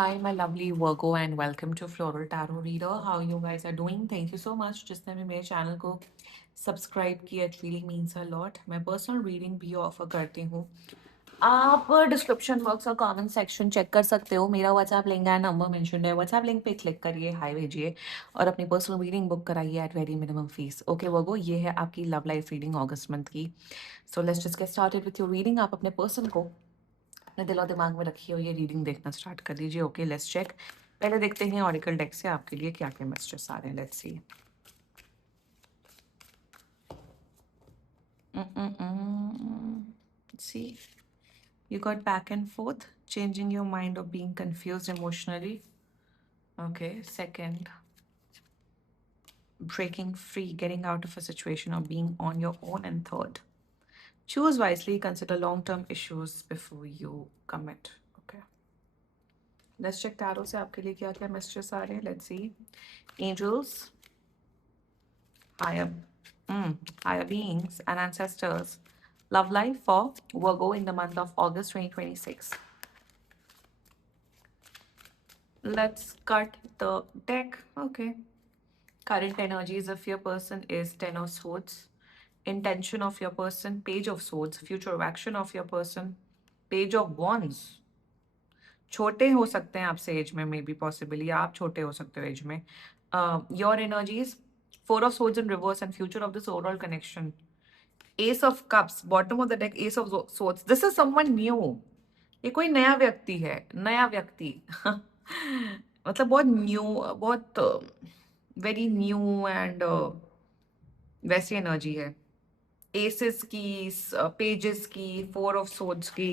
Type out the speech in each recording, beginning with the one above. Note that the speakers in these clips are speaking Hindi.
Hi, my lovely Virgo, and welcome to Floral Tarot Reader. How you guys are doing? Thank you so much. जिसने भी मेरे चैनल को सब्सक्राइब किया, it really means a lot. मैं पर्सनल रीडिंग भी ऑफर करती हूँ. आप डिस्क्रिप्शन बॉक्स और कमेंट सेक्शन चेक कर सकते हो. मेरा व्हाट्सएप लिंक है, नंबर मेंशन है. व्हाट्सएप लिंक पे क्लिक करिए, हाई भेजिए और अपनी पर्सनल रीडिंग बुक कराइए at very minimum fees. Okay Virgo, ये है आपकी लव लाइफ रीडिंग अगस्त मंथ की. So let's just get started with your reading. आप अपने पर्सन को अपने दिलो दिमाग में रखिए और ये रीडिंग देखना स्टार्ट कर दीजिए. Okay, let's check. पहले देखते हैं ऑरिकल डेक से आपके लिए क्या क्या मैसेजेस आ रहे हैं. Let's see. See, you got back and forth, changing your mind or being confused emotionally. Okay, second, breaking free, getting out of a situation or being on your own. And third, choose wisely, consider long-term issues before you commit. Okay, let's check tarot से आपके लिए क्या क्या messages आ रहे हैं. Let's see. Angels, higher higher beings and ancestors. Love life for Virgo in the month of August 2026. Let's cut the deck. Okay. Current energies of your person is Ten of Swords. Intention of your person, Page of Swords. Future action of your person, Page of Wands. छोटे हो सकते हैं आपसे एज में, मे बी पॉसिबली आप छोटे हो सकते हो एज में. Your energies, Four of Swords in reverse and future of this overall connection. Ace of Cups, bottom of the deck, Ace of Swords. This is someone new. ये कोई नया व्यक्ति है, नया व्यक्ति. मतलब बहुत न्यू, बहुत वेरी न्यू एंड वैसी एनर्जी है. एसेस की, पेजेस की, फोर ऑफ सोर्ड्स की.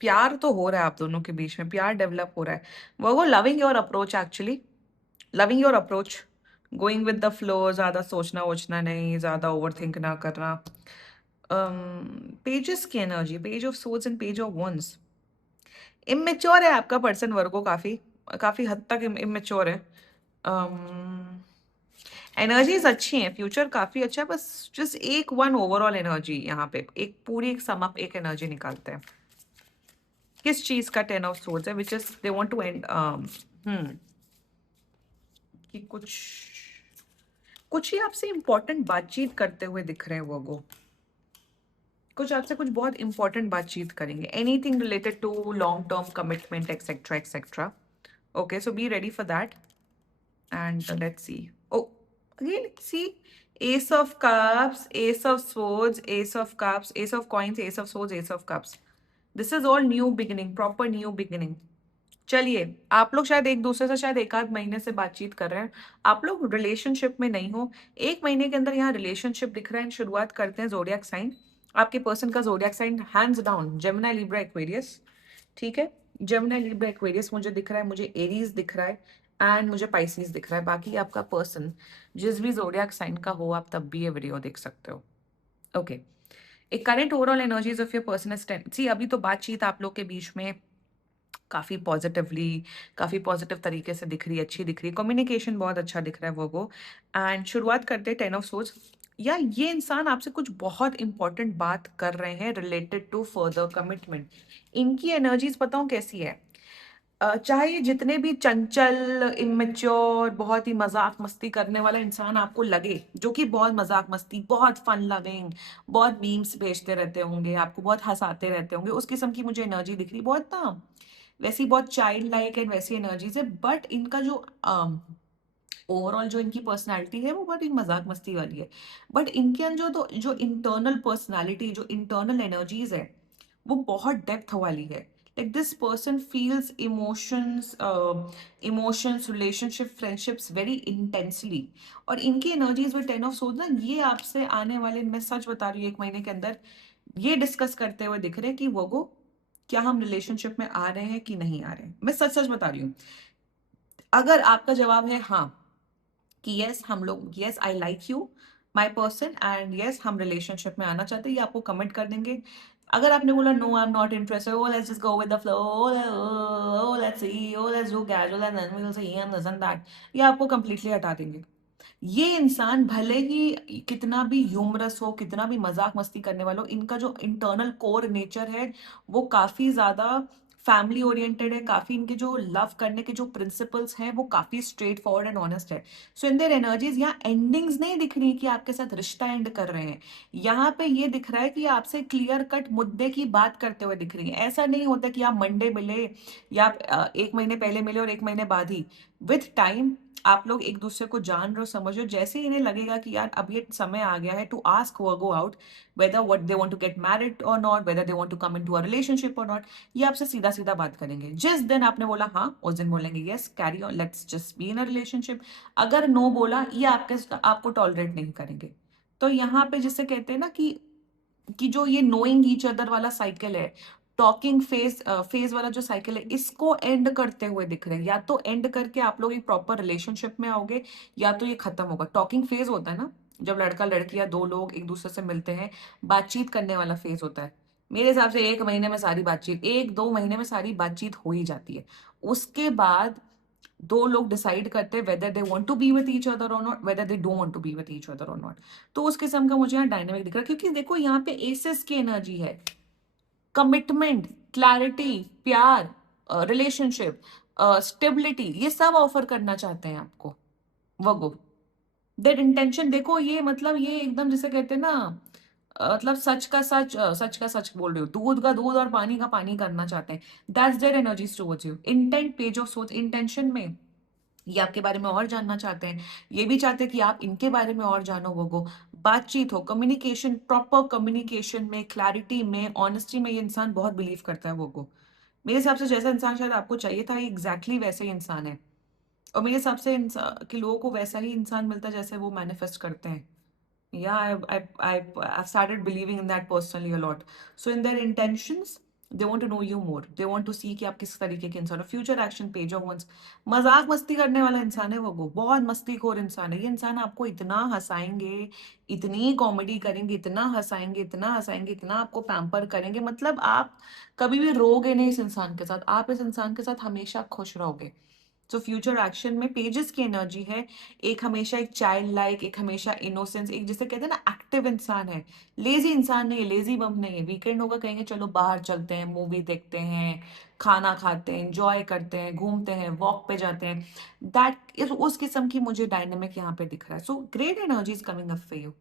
प्यार तो हो रहा है आप दोनों के बीच में, प्यार डेवलप हो रहा है. वो loving your approach, actually loving your approach, going with the flow. ज़्यादा सोचना वोचना नहीं, ज़्यादा ओवर थिंक ना करना. पेजेस की energy, page of swords and page of wands. Immature है आपका पर्सन वर्गो, काफ़ी काफ़ी हद तक इमेच्योर है. एनर्जीज अच्छी हैं, फ्यूचर काफ़ी अच्छा है. बस जस्ट एक वन ओवरऑल एनर्जी यहाँ पे, एक पूरी एक सम अप एक एनर्जी निकालते हैं. किस चीज़ का टेन ऑफ सोर्ड्स है, which is they want to end कि कुछ ही आपसे इंपॉर्टेंट बातचीत करते हुए दिख रहे हैं वो. कुछ आपसे कुछ बहुत इंपॉर्टेंट बातचीत करेंगे. Anything related to long term commitment etcetera etcetera. Okay, so be ready for that. And let's see. Oh, again, see, Ace of Cups, Ace of Swords, Ace of Cups, Ace of Coins, Ace of Swords, Ace of Cups. This is all new beginning, proper new beginning. चलिए, आप लोग शायद एक दूसरे से शायद एक आध महीने से बातचीत कर रहे हैं. आप लोग रिलेशनशिप में नहीं हो. एक महीने के अंदर यहाँ रिलेशनशिप दिख रहा है. शुरुआत करते हैं जोडियक साइन. आपके पर्सन का zodiac sign hands down Gemini, Libra, Aquarius. ठीक है, जेमिनी, लिब्रा, एक्वेरियस मुझे दिख रहा है. मुझे एरीज दिख रहा है एंड मुझे पाइसिस दिख रहा है. बाकी आपका पर्सन जिस भी जोडियक साइन का हो, आप तब भी ये वीडियो देख सकते हो. ओके, एक current overall energies of your person is 10. सी, अभी तो बातचीत आप लोग के बीच में काफ़ी पॉजिटिवली, काफ़ी पॉजिटिव तरीके से दिख रही है, अच्छी दिख रही है. कम्युनिकेशन बहुत अच्छा दिख रहा है वो. एंड शुरुआत करते हैं टेन ऑफ सोर्ड्स. या ये इंसान आपसे कुछ बहुत इंपॉर्टेंट बात कर रहे हैं रिलेटेड टू फर्दर कमिटमेंट. इनकी एनर्जीज बताऊं कैसी है. चाहे ये जितने भी चंचल, इमेच्योर, बहुत ही मजाक मस्ती करने वाला इंसान आपको लगे, जो कि बहुत मजाक मस्ती, बहुत फन लविंग, बहुत मीम्स भेजते रहते होंगे, आपको बहुत हंसाते रहते होंगे, उस किस्म की मुझे एनर्जी दिख रही. बहुत ना वैसी बहुत चाइल्ड लाइक एंड वैसी एनर्जीज है. बट इनका जो ओवरऑल जो इनकी पर्सनालिटी है वो बहुत ही मजाक मस्ती वाली है. बट इनके अंदर जो इंटरनल पर्सनालिटी, जो इंटरनल एनर्जीज है, वो बहुत डेप्थ वाली है. Like this person feels emotions, relationship, friendships very intensely. और इनकी energies with ten of swords ना, ये आपसे आने वाले, मैं सच बता रही हूँ, एक महीने के अंदर ये डिस्कस करते हुए दिख रहे हैं कि वो क्या हम रिलेशनशिप में आ रहे हैं कि नहीं आ रहे हैं. मैं सच सच बता रही हूँ. अगर आपका जवाब है हाँ, कि यस हम लोग, yes I like you my person and yes हम रिलेशनशिप में आना चाहते हैं, ये आपको कमेंट कर देंगे. अगर आपने बोला no I am not interested, oh let's just go with the flow, oh let's see, oh let's do casual and then we will say and this and that, ये आपको कंप्लीटली हटा देंगे. ये इंसान भले ही कितना भी ह्यूमरस हो, कितना भी मजाक मस्ती करने वाला हो, इनका जो इंटरनल कोर नेचर है वो काफी ज्यादा फैमिली ओरिएंटेड है, काफी इनके जो लव करने के जो प्रिंसिपल्स हैं वो काफी स्ट्रेट फॉरवर्ड एंड ऑनेस्ट है। सो इन देयर एनर्जीज यहाँ एंडिंग्स नहीं दिख रही कि आपके साथ रिश्ता एंड कर रहे हैं। यहाँ पे ये दिख रहा है कि आपसे क्लियर कट मुद्दे की बात करते हुए दिख रही है। ऐसा नहीं होता कि आप मंडे मिले या आप 1 महीने पहले मिले और 1 महीने बाद ही। विथ टाइम आप लोग एक दूसरे को जान रहे हो, समझ रहे हो। जैसे ही इन्हें लगेगा कि यार अब ये समय आ गया है to ask Virgo out whether what they want to get married or not, whether they want to come into a relationship or not, ये आपसे सीधा सीधा बात करेंगे। जिस दिन आपने बोला हाँ, उस दिन बोलेंगे yes carry on, let's just be in a relationship. अगर नो बोला, ये आपको टॉलरेट नहीं करेंगे। तो यहाँ पे जिसे कहते हैं ना कि जो ये नोइंग ईच अदर वाला साइकिल है, टॉकिंग फेज वाला जो साइकिल है, इसको एंड करते हुए दिख रहे हैं। या तो एंड करके आप लोग एक प्रॉपर रिलेशनशिप में आओगे, या तो ये खत्म होगा। टॉकिंग फेज होता है ना, जब लड़का लड़की या दो लोग एक दूसरे से मिलते हैं, बातचीत करने वाला फेज होता है। मेरे हिसाब से 1 महीने में सारी बातचीत, 1-2 महीने में सारी बातचीत हो ही जाती है। उसके बाद दो लोग डिसाइड करते हैं whether they want to be with each other और not, whether they don't want to be with each other और नॉट। तो उस किस्म का मुझे यहाँ डायनामिक दिख रहा है, क्योंकि देखो यहाँ पे एसेस की एनर्जी है। कमिटमेंट, क्लैरिटी, प्यार, रिलेशनशिप, स्टेबिलिटी, ये सब ऑफर करना चाहते हैं आपको वर्गो। दैट इंटेंशन देखो, ये मतलब ये एकदम जिसे कहते हैं ना, मतलब सच का सच, सच का सच बोल रही हो, दूध का दूध और पानी का पानी करना चाहते हैं। That's their energies towards you. Intent, page of सोच, इंटेंशन में ये आपके बारे में और जानना चाहते हैं। ये भी चाहते हैं कि आप इनके बारे में और जानो। वो बातचीत हो, कम्युनिकेशन, प्रॉपर कम्युनिकेशन में, क्लैरिटी में, ऑनेस्टी में ये इंसान बहुत बिलीव करता है। वो मेरे हिसाब से जैसा इंसान शायद आपको चाहिए था, ये एग्जैक्टली वैसे ही इंसान है। और मेरे हिसाब से इंसान कि लोगों को वैसा ही इंसान मिलता है जैसे वो मैनिफेस्ट करते हैं। Yeah, I've started believing in that personally a lot. So in their intentions, they want to know you more. They want to see कि आप किस तरीके के इंसान हो। Future action page of wands, मजाक मस्ती करने वाला इंसान है वो बहुत मस्तीखोर इंसान है। ये इंसान आपको इतना हंसाएंगे, इतनी कॉमेडी करेंगे, इतना हंसाएंगे, इतना हंसाएंगे, इतना आपको पैम्पर करेंगे, मतलब आप कभी भी रोगे नहीं इस इंसान के साथ। आप इस इंसान के साथ हमेशा खुश रहोगे। सो फ्यूचर एक्शन में पेजेस की एनर्जी है। एक हमेशा एक चाइल्ड लाइक, एक हमेशा इनोसेंस, एक जिसे कहते हैं ना एक्टिव इंसान है। लेजी इंसान नहीं है, लेजी बम नहीं है। वीकेंड होगा, कहेंगे चलो बाहर चलते हैं, मूवी देखते हैं, खाना खाते हैं, एंजॉय करते हैं, घूमते हैं, वॉक पे जाते हैं। दैट उस किस्म की मुझे डायनेमिक यहाँ पे दिख रहा है। So great energy is coming up for you.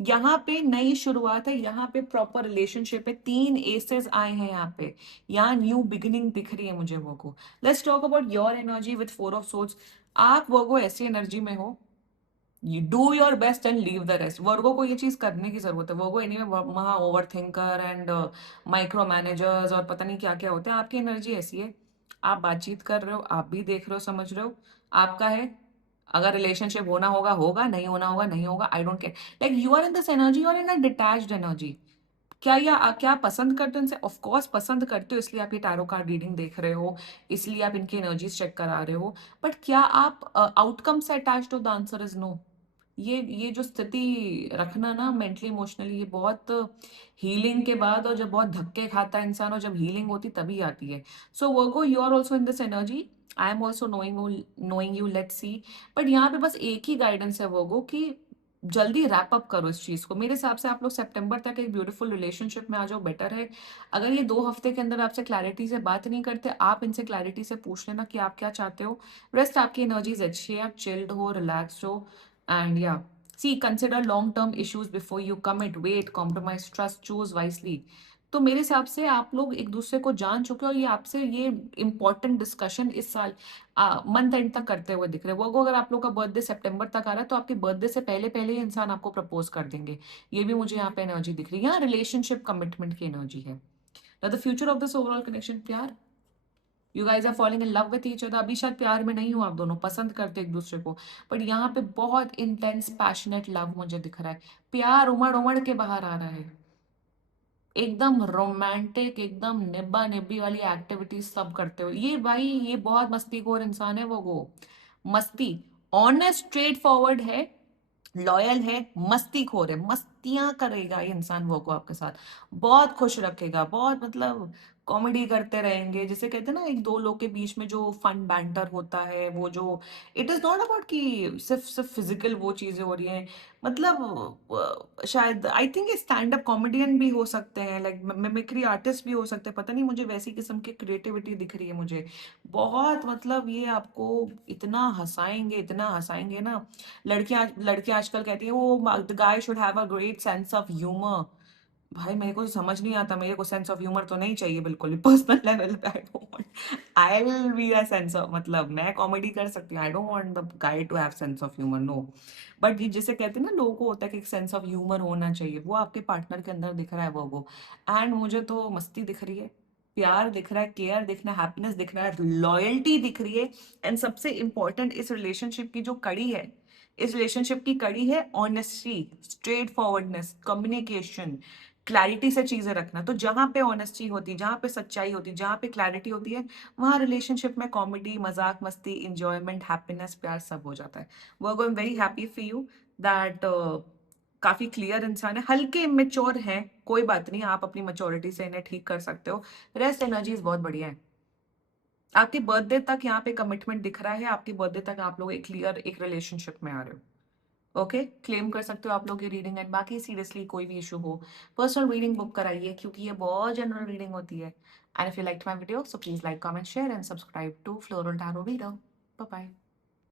यहाँ पे नई शुरुआत है, यहाँ पे प्रॉपर रिलेशनशिप है। 3 एसेस आए हैं यहाँ पे। यहाँ न्यू बिगिनिंग दिख रही है मुझे वो। Let's talk about your energy with 4 of swords. आप वो ऐसी एनर्जी में हो, you do your best and leave the rest. Virgo को ये चीज करने की जरूरत है। वर्गो एनीवे वहाँ over thinker and micro managers और पता नहीं क्या क्या होते हैं। आपकी एनर्जी ऐसी है, आप बातचीत कर रहे हो, आप भी देख रहे हो, समझ रहे हो, आपका है। अगर रिलेशनशिप होना होगा होगा, नहीं होना होगा नहीं होगा, I don't care. Like you are in this energy और इन अ डिटैच्ड एनर्जी। क्या पसंद करते हो इनसे? ऑफ कोर्स पसंद करते हो, इसलिए आप ये टैरो कार्ड रीडिंग देख रहे हो, इसलिए आप इनकी एनर्जीज चेक करा रहे हो। बट क्या आप आउटकम से अटैच्ड हो? The answer is no. ये जो स्थिति रखना ना मेंटली इमोशनली, ये बहुत हीलिंग के बाद, और जब बहुत धक्के खाता है इंसान और जब हीलिंग होती तभी आती है। So Virgo, you are also in this energy. I am also knowing you, let's see. But यहाँ पे बस एक ही गाइडेंस है वर्गो कि जल्दी रैप अप करो इस चीज को। मेरे हिसाब से आप लोग सितंबर तक एक ब्यूटीफुल रिलेशनशिप में आ जाओ, बेटर है। अगर ये 2 हफ्ते के अंदर आपसे क्लैरिटी से बात नहीं करते, आप इनसे क्लैरिटी से पूछ लेना कि आप क्या चाहते हो। रेस्ट आपकी एनर्जीज अच्छी है, आप चिल्ड हो, रिलैक्स्ड हो। And yeah, see, consider long-term issues before you commit. Wait, compromise, trust, choose wisely. तो मेरे हिसाब से आप लोग एक दूसरे को जान चुके हो, और ये आपसे ये इंपॉर्टेंट डिस्कशन इस साल मंथ एंड तक करते हुए दिख रहे हैं। वो अगर आप लोग का बर्थडे सितंबर तक आ रहा है, तो आपके बर्थडे से पहले पहले ही इंसान आपको प्रपोज कर देंगे। ये भी मुझे यहाँ पे एनर्जी दिख रही है। यहाँ रिलेशनशिप कमिटमेंट की एनर्जी है। The future of this overall connection, प्यार। You guys are falling in love with each other. अभी शायद प्यार में नहीं हो आप दोनों, पसंद करते एक दूसरे को, बट यहाँ पे बहुत इंटेंस पैशनेट लव मुझे दिख रहा है। प्यार उमड़ उमड़ के बाहर आ रहा है, एकदम रोमांटिक, एकदम निब्बा निब्बी वाली एक्टिविटीज सब करते हो। ये भाई ये बहुत मस्तीखोर इंसान है वो मस्ती, ऑनेस्ट, स्ट्रेट फॉरवर्ड है, लॉयल है, मस्तीखोर है। मस्तियां करेगा ये इंसान वो को आपके साथ, बहुत खुश रखेगा, बहुत मतलब कॉमेडी करते रहेंगे, जिसे कहते हैं ना एक दो लोग के बीच में जो फन बैंटर होता है, वो जो इट इज नॉट अबाउट कि सिर्फ सिर्फ फिजिकल वो चीजें हो रही हैं, मतलब शायद I think stand up comedian भी हो सकते हैं, लाइक मिमिक्री आर्टिस्ट भी हो सकते हैं, पता नहीं, मुझे वैसी किस्म की क्रिएटिविटी दिख रही है मुझे बहुत, मतलब ये आपको इतना हंसाएंगे ना। लड़कियां आजकल कहती है वो the guy should have a great sense of humour. भाई मेरे को तो समझ नहीं आता, मेरे को सेंस ऑफ ह्यूमर तो नहीं चाहिए बिल्कुल भी, पर्सनल लेवल पे। I don't want, I will be a sense of, मतलब मैं कॉमेडी कर सकती हूँ, I don't want the guy to have sense of humour, no. But ये जिसे कहते हैं ना लोगों को होता है कि एक सेंस ऑफ ह्यूमर होना चाहिए, वो आपके पार्टनर के अंदर दिख रहा है वो। एंड मुझे तो मस्ती दिख रही है, प्यार दिख रहा है, केयर दिख रहा है, हैप्पीनेस दिख रहा है, लॉयल्टी दिख रही है। एंड सबसे इंपॉर्टेंट इस रिलेशनशिप की जो कड़ी है, इस रिलेशनशिप की कड़ी है honesty, straight forwardness, communication, clarity से चीजें रखना। तो जहां पे ऑनेस्टी होती, जहां पे सच्चाई होती, जहां पे क्लैरिटी होती है, वहां रिलेशनशिप में कॉमेडी, मजाक मस्ती, इंजॉयमेंट, हैप्पीनेस, प्यार सब हो जाता है। वो I am very happy for you that काफी क्लियर इंसान है, हल्के इमेच्योर हैं, कोई बात नहीं, आप अपनी मेच्योरिटी से इन्हें ठीक कर सकते हो। रेस्ट एनर्जीज बहुत बढ़िया है। आपकी बर्थडे तक यहाँ पे कमिटमेंट दिख रहा है, आपकी बर्थडे तक आप लोग एक क्लियर एक रिलेशनशिप में आ रहे हो। ओके, क्लेम कर सकते हो आप लोग ये रीडिंग। एंड बाकी सीरियसली कोई भी इशू हो, पर्सनल रीडिंग बुक कराइए, क्योंकि ये बहुत जनरल रीडिंग होती है। And if you like my video, so please like, comment, share and subscribe to floral tarot reader. Bye bye.